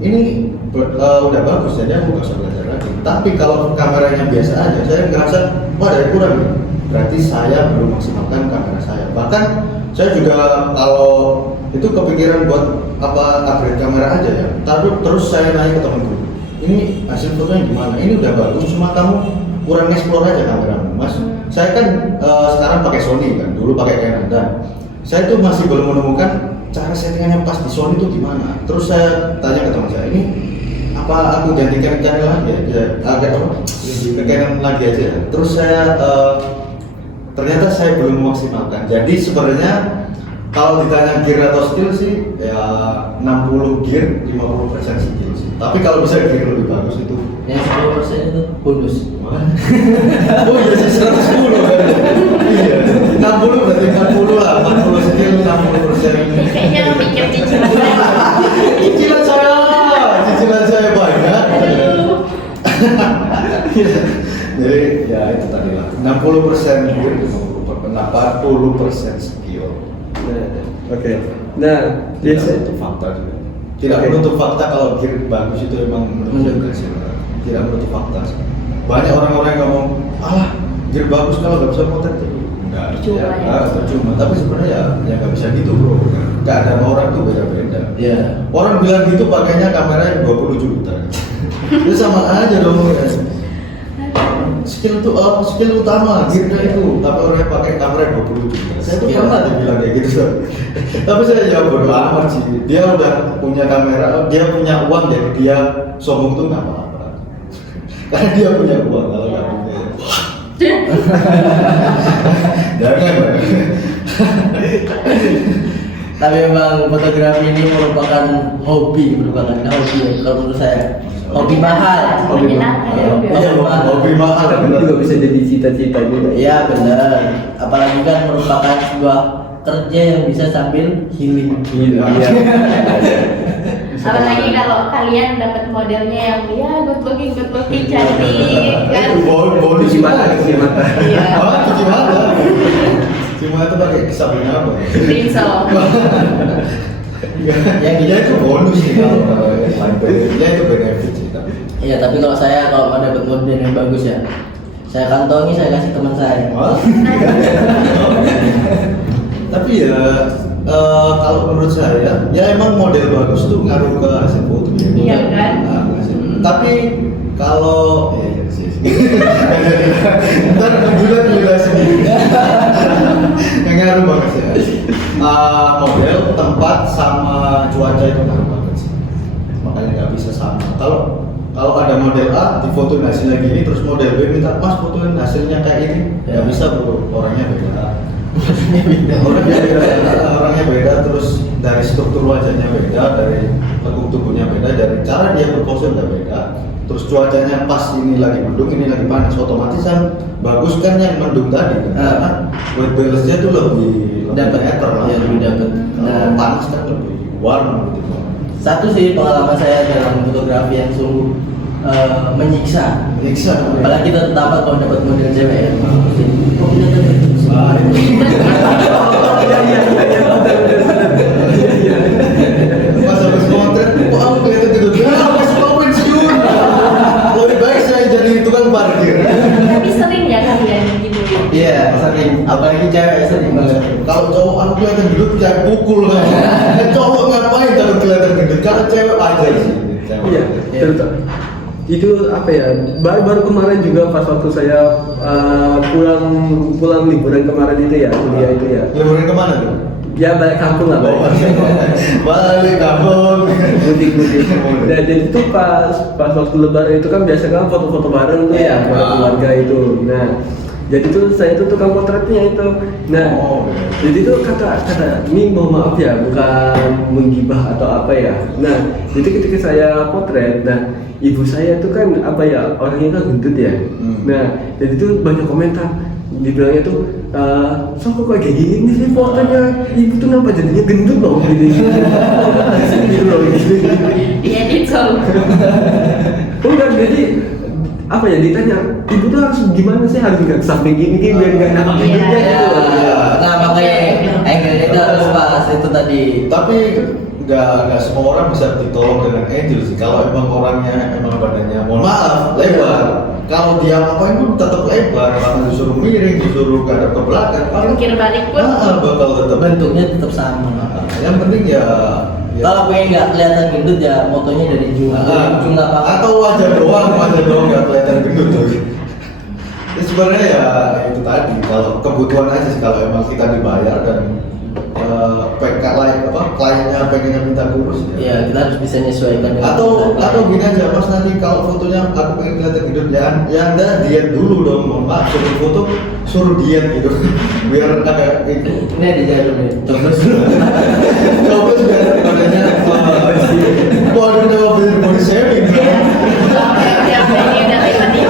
ini udah bagus, jadi aku nggak usah belajar lagi. Tapi kalau kameranya biasa aja, saya ngerasa wah ada yang kurang nih. Berarti saya belum maksimalkan kamera saya. Bahkan saya juga kalau itu kepikiran buat upgrade kamera aja ya. Terus saya nanya ke temanku, ini hasil fotonya gimana? Ini udah bagus, cuma kamu kurang explore aja kameramu, Mas. Saya kan sekarang pakai Sony kan, dulu pakai Canon dan saya tuh masih belum menemukan cara settingannya pas di Sony itu gimana. Terus saya tanya ke teman saya, ini apa aku gantikan Canon lagi ya? Agak ke Canon lagi aja. Terus saya ternyata saya belum memaksimalkan. Jadi sebenarnya kalau ditanya gear atau skill sih ya 60 gear, 50% skill sih. Tapi kalau bisa gear lebih bagus itu. Yang 10% itu bonus. Oh iya sih 110 kan. Iya. 60 berarti 40 lah, 40 skill, 60%. Kayaknya mikir cicilan saya. Cicilan saya banyak. Aduh. Jadi ya itu tadi lah. 60% gear, 40% skill. Oke. Nah, Tidak biasa menutup fakta juga. Tidak Oke. menutup fakta kalau gear bagus itu emang menunjukkan sih. Tidak menutup fakta. Banyak orang-orang yang ngomong, alah gear bagus kalau nggak bisa potret tuh. Enggak, Percuma ya. percuma. Tapi sebenarnya ya nggak bisa gitu bro. Nggak ada orang tuh beda-beda. Iya. Orang bilang gitu pakainya kamera yang 20 juta. Itu sama aja dong. Ya. Skill itu skill utama, gearnya itu. Tapi orangnya pakai kamera 20 juta. Saya tuh Skill. pernah dibilang kayak gitu. Tapi saya jawab bodo amat sih. Dia udah punya kamera, dia punya uang, jadi dia sombong tuh nggak apa-apa. Karena dia punya uang, kalau nggak punya. Jangan. Tapi memang fotografi ini merupakan hobi ya, kalau menurut saya. Hobi mahal. Menyenangkan ya. Iya, hobi mahal. tapi juga bisa jadi cita-cita juga. Iya benar. Apalagi kan merupakan sebuah kerja yang bisa sambil healing. Iya. Apalagi kalau kalian dapat modelnya yang ya good looking cantik kan. Bonus Cuci mata, cuci mata. Iya. Cuci mata. Cuci mata pakai sabun apa? Rinso. Yang dia itu bonus sih kalau dia itu benefit sih tapi. Iya, tapi kalau mau dapat model yang bagus ya, saya kantongi, saya kasih teman saya. Tapi ya kalau menurut saya ya emang model bagus tuh ngaruh ke hasil foto ya. Iya kan? Tapi kalau ntar bulan sendiri yang ngaruh banget sih ya. Model, tempat sama cuaca itu ngaruh banget sih. Makanya nggak bisa sama. Kalau ada model A difotoin hasilnya gini, terus model B minta mas fotoin hasilnya kayak ini, nggak bisa bro, orangnya beda. Orangnya beda, terus dari struktur wajahnya beda, dari lekuk tubuhnya beda, dari cara dia berpose udah beda. Terus cuacanya pas ini lagi mendung, ini lagi panas, otomatis kan bagus kan yang mendung tadi kan. Karena white balance-nya tuh lebih Dapat meter lah. ya, lebih dapat. Kalau panas kan lebih warm gitu. Satu sih pengalaman saya dalam fotografi yang sungguh menyiksa. Menyiksa. Apalagi terutama kalau dapat model cewek ya. Kok kelihatan gitu? Pas habis motret, kok aku kelihatan gitu? Aku suka pensiun. Lebih baik saya jadi tukang parkir. Tapi sering ya kalian gitu. Iya, sering. Apalagi cewek sering banget. Kalau cowok aku kelihatan gendut, saya pukul kan. Cowok ngapain kalau kelihatan gendut? Karena cewek aja sih. Iya, terutama itu apa ya? Baru kemarin juga pas waktu saya pulang liburan kemarin itu ya, kuliah itu ya. Liburan kemana tuh? Ya balik kampung lah. Balik kampung. Mudik. Nah jadi itu pas waktu lebaran itu kan biasa kan foto-foto bareng tuh ya keluarga itu. Nah jadi tuh saya tuh tukang potretnya itu. Nah jadi tuh kata ini mohon maaf ya, bukan menggibah atau apa ya. Nah jadi ketika saya potret, nah ibu saya tuh kan apa ya, orangnya kan gendut ya. Nah jadi tuh banyak komentar, dibilangnya tuh so kok kayak gini sih fotonya, ibu tuh kenapa jadinya gendut loh gini gitu loh gitu. Iya itu. Enggak, jadi apa ya, ditanya ibu tuh harus gimana sih, harus nggak sampai gini biar nggak nangkep Iya. gendutnya gitu loh. Nah makanya angle itu harus pas itu tadi. Tapi nggak semua orang bisa ditolong dengan angel sih. Kalau emang orangnya emang badannya, mohon maaf, lebar. Kalau dia ngapain pun tetap lebar, karena disuruh miring, disuruh kadang ke belakang, Jungkir balik pun. bakal tetap. Bentuknya tetap sama. Yang penting ya. Kalau pengen nggak kelihatan gendut ya motonya dari ujung nggak apa-apa. Atau wajah doang nggak kelihatan gendut tuh. Ya sebenarnya ya itu tadi, kalau kebutuhan aja sih, kalau emang kita dibayar dan kliennya pengennya minta kurus ya. Iya, kita harus bisa menyesuaikan dengan Atau gini aja, pas nanti kalau fotonya aku pengen kelihatan gendut, ya Anda diet dulu dong, mohon maaf, suruh foto suruh diet gitu biar agak itu. ini ada jarum nih, terus Coba biar badannya waduh, udah bener body shaming. Yang ini udah lewat ini.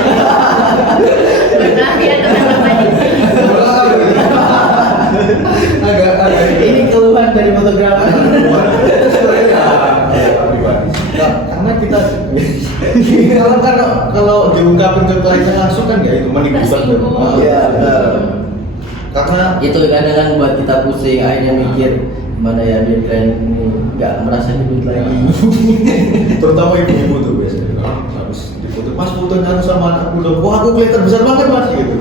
Benar ya teman-teman. Agak ini keluhan dari fotografer. sebenarnya karena kita kalau diungkapin ke kliennya langsung kan ya itu menimbulkan. Tersinggung. Iya, benar. Karena Itu kadang kan buat kita pusing, akhirnya mikir gimana ya biar klien ini nggak merasa gendut lagi. terutama ibu-ibu tuh biasanya habis difoto, mas fotonya sama anakku dong, wah aku kelihatan besar banget mas gitu.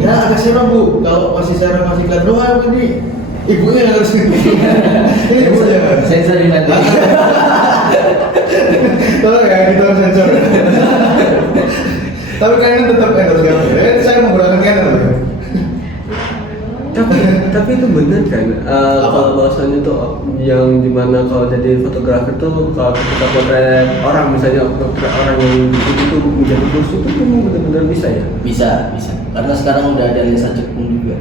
Ya agak serem bu, kalau masih serem masih kelihatan, wah ini ibunya yang harus ini ibunya kan. Sensor di nanti. Tolong ya kita sensor. Tapi kayaknya tetap endorse kan. Saya menggunakan Canon. Tapi itu benar kan, kalau bahasanya tuh yang dimana kalau jadi fotografer tuh kalau kita potret orang, misalnya potret orang yang itu menjadi kurus itu benar-benar bisa ya? Bisa. Karena sekarang udah ada lensa cekung juga.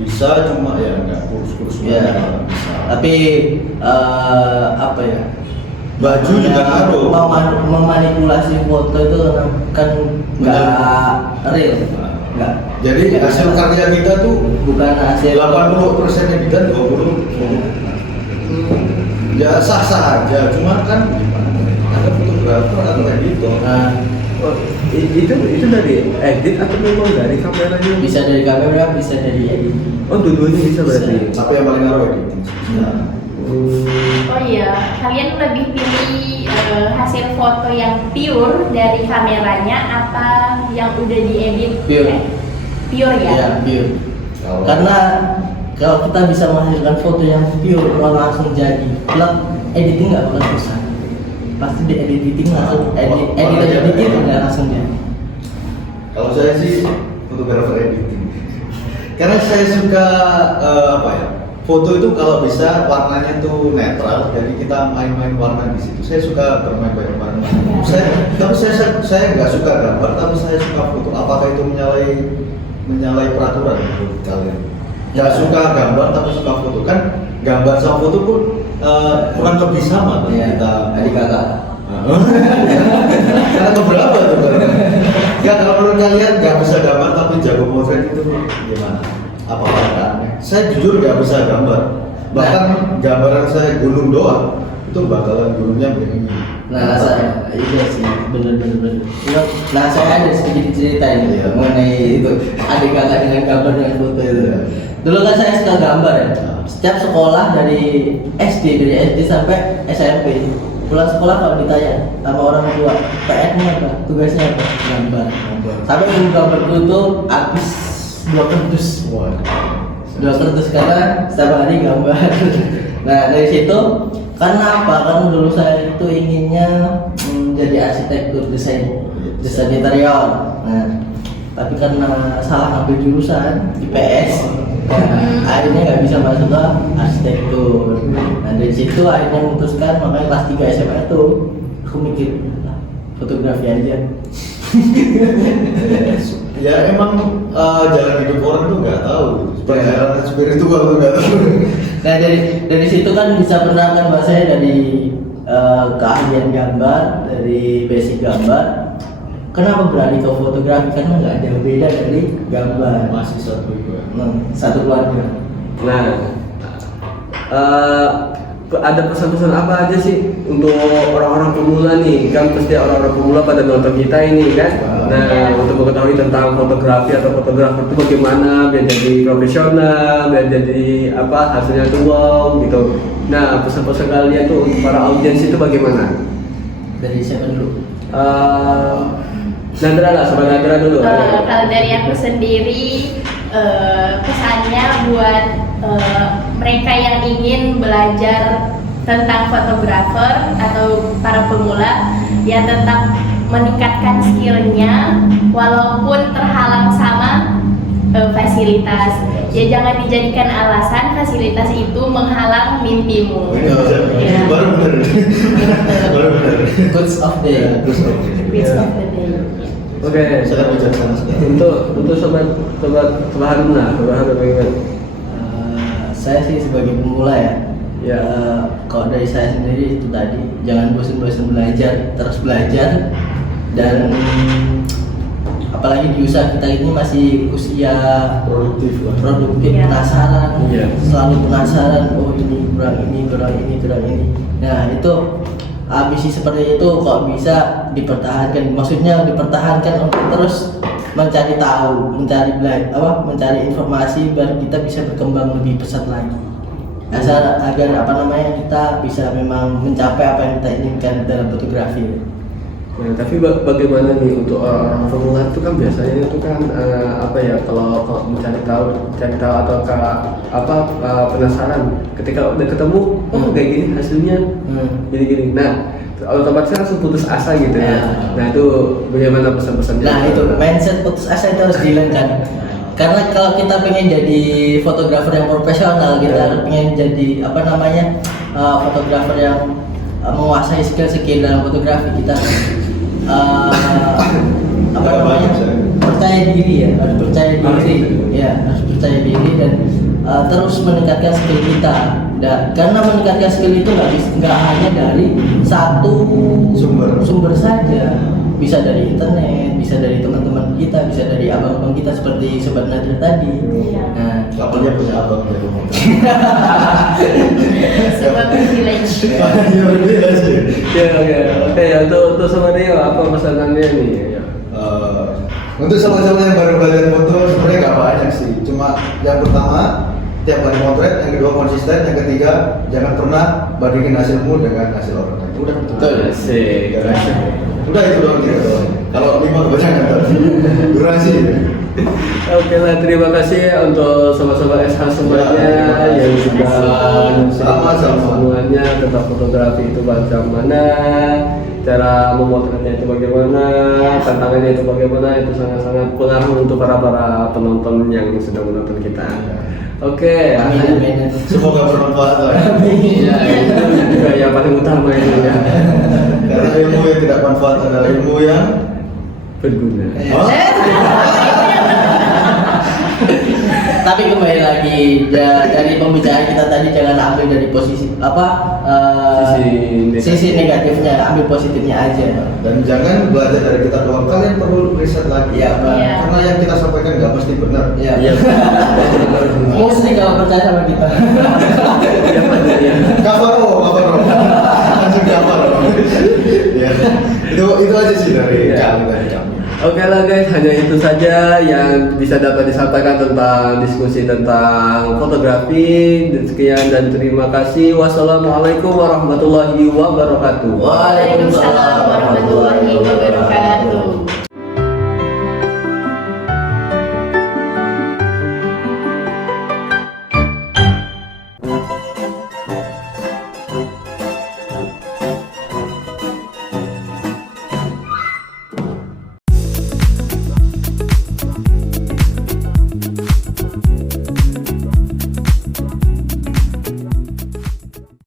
Bisa, cuma ya nggak kurus-kurus Ya. banget. Bisa. Tapi apa ya? Baju juga ngaruh. Memanipulasi foto itu kan nggak real. Nggak. Jadi hasil karya kita tuh Bukan hasil 80% yang kita 20 ya sah-sah aja, cuma kan gimana ya, ada fotografer atau editor. Nah, Itu dari edit atau memang dari kameranya? bisa dari kamera, bisa dari editing. Oh, dua-duanya bisa berarti. Tapi yang paling ngaruh editing. Oh iya, kalian lebih pilih hasil foto yang pure dari kameranya apa yang udah diedit? Pure. Pure ya? Iya, pure. Kalau- Karena kalau kita bisa menghasilkan foto yang pure langsung jadi, plug editing nggak bakal susah. Pasti di editing langsung, editing nggak langsung jadi. Kalau saya sih fotografer editing. Karena saya suka apa ya? Foto itu kalau bisa warnanya tuh netral, jadi kita main-main warna di situ. Saya suka bermain banyak warna. Saya nggak suka gambar, tapi saya suka foto. Apakah itu menyalahi peraturan menurut kalian? Nggak suka gambar tapi suka foto, kan gambar sama foto pun kurang lebih sama kan Iya, kita. adik kakak. Karena beberapa tuh kan. Ya kalau menurut kalian nggak bisa gambar tapi jago potret itu gimana? Apakah saya jujur nggak bisa gambar, bahkan gambaran saya gunung doang itu bakalan gunungnya begini. Nah, saya iya sih, bener. Nah, saya ada sedikit cerita ini Iya. mengenai itu adik kakak dengan gambar dengan foto itu. Dulu kan saya suka gambar ya. Setiap sekolah dari SD sampai SMP, pulang sekolah kalau ditanya sama orang tua, PR-nya apa? Tugasnya apa? Gambar. Sampai buku gambarku itu habis 2 kardus. Dua kardus karena setiap hari gambar. Nah dari situ karena apa? Karena dulu saya itu inginnya menjadi arsitektur desain interior. Nah, tapi karena salah ambil jurusan IPS, akhirnya nggak bisa masuk ke arsitektur. Nah dari situ akhirnya memutuskan, makanya kelas 3 SMA itu aku mikir fotografi aja. Ya emang jalan hidup orang tuh nggak tahu, perjalanan spiritual tuh nggak tahu. Nah dari situ kan bisa mengenalkan bahasanya dari keahlian gambar, dari basic gambar. Kenapa beralih ke fotografi? Karena nggak ada beda dari gambar. Masih satu itu. Satu keluarga. Nah, ada pesan-pesan apa aja sih untuk orang-orang pemula nih? Kan pasti orang-orang pemula pada nonton kita ini kan. Nah, untuk mengetahui tentang fotografi atau fotografer itu bagaimana biar jadi profesional, biar jadi apa hasilnya tuh wow gitu. Nah, pesan-pesan kalian tuh untuk para audiens itu bagaimana? Dari siapa dulu? Nadra lah, sama Nadra dulu. Kalau dari aku sendiri, pesannya buat mereka yang ingin belajar tentang fotografer atau para pemula, ya tetap meningkatkan skillnya walaupun terhalang sama fasilitas. Ya jangan dijadikan alasan fasilitas itu menghalang mimpimu. Ya. Baru bener. Baru bener. Quotes of the Quiz of the day. Oke. Sangat bijaksana sekali. Untuk sobat Haruna, bagaimana? Saya sih sebagai pemula ya. Ya. Kalau dari saya sendiri itu tadi jangan bosan-bosan belajar, terus belajar dan apalagi di usaha kita ini masih usia Produktif lah. produktif, Iya. penasaran, Iya. selalu penasaran. Oh ini kurang ini. Nah itu ambisi seperti itu kok bisa dipertahankan. Maksudnya dipertahankan untuk terus mencari tahu, mencari informasi biar kita bisa berkembang lebih pesat lagi. Agar kita bisa memang mencapai apa yang kita inginkan dalam fotografi. Nah, tapi bagaimana nih untuk orang pemula itu kan biasanya itu kan kalau mencari tahu atau penasaran ketika udah ketemu kayak gini hasilnya jadi gini. Nah otomatis kan langsung putus asa gitu ya. Nah itu bagaimana pesan-pesannya? Nah itu mindset putus asa itu harus dihilangkan. Karena kalau kita pengen jadi fotografer yang profesional, kita pengen jadi fotografer yang menguasai skill dalam fotografi, kita percaya diri ya, harus percaya diri dan terus meningkatkan skill kita. Dan karena meningkatkan skill itu nggak hanya dari satu sumber saja, bisa dari internet, bisa dari teman-teman kita, bisa dari abang-abang kita seperti sobat Nadir tadi. Nah, Kapalnya punya abang dari motor. Sebuah privilege. Iya berbeda sih. Oke, untuk sama Neo apa pesanannya nih? Untuk sama-sama yang baru belajar foto sebenarnya nggak banyak sih. Cuma yang pertama tiap hari motret, yang kedua konsisten, yang ketiga jangan pernah bandingin hasilmu dengan hasil orang lain. Udah Betul sih. Udah itu doang gitu. Kalau 5 kebanyakan durasi. Oke lah, terima kasih untuk sobat-sobat SH semuanya yang sudah Sama-sama. semuanya tentang fotografi itu macam mana, cara memotretnya itu bagaimana, tantangannya itu bagaimana, itu sangat-sangat pengaruh untuk para penonton yang sedang menonton kita. Oke, amin. Semoga bermanfaat lah. ya itu juga yang paling utama itu ya. Karena ilmu yang tidak manfaat adalah ilmu yang Berguna. Oh? Tapi kembali lagi dari pembicaraan kita tadi, jangan ambil dari posisi sisi negatifnya, ambil positifnya aja. Dan jangan belajar dari kita doang. Kalian perlu riset lagi. Iya, Pak. Iya. Karena yang kita sampaikan nggak mesti benar. Iya. Iya. Mesti kalau percaya sama kita. Ya. Kafaro. Langsung kafaro. Ya. Itu aja sih dari Iya. kami. Oke lah guys, hanya itu saja yang bisa dapat disampaikan tentang diskusi tentang fotografi. Sekian dan terima kasih. Wassalamualaikum warahmatullahi wabarakatuh. Waalaikumsalam warahmatullahi wabarakatuh.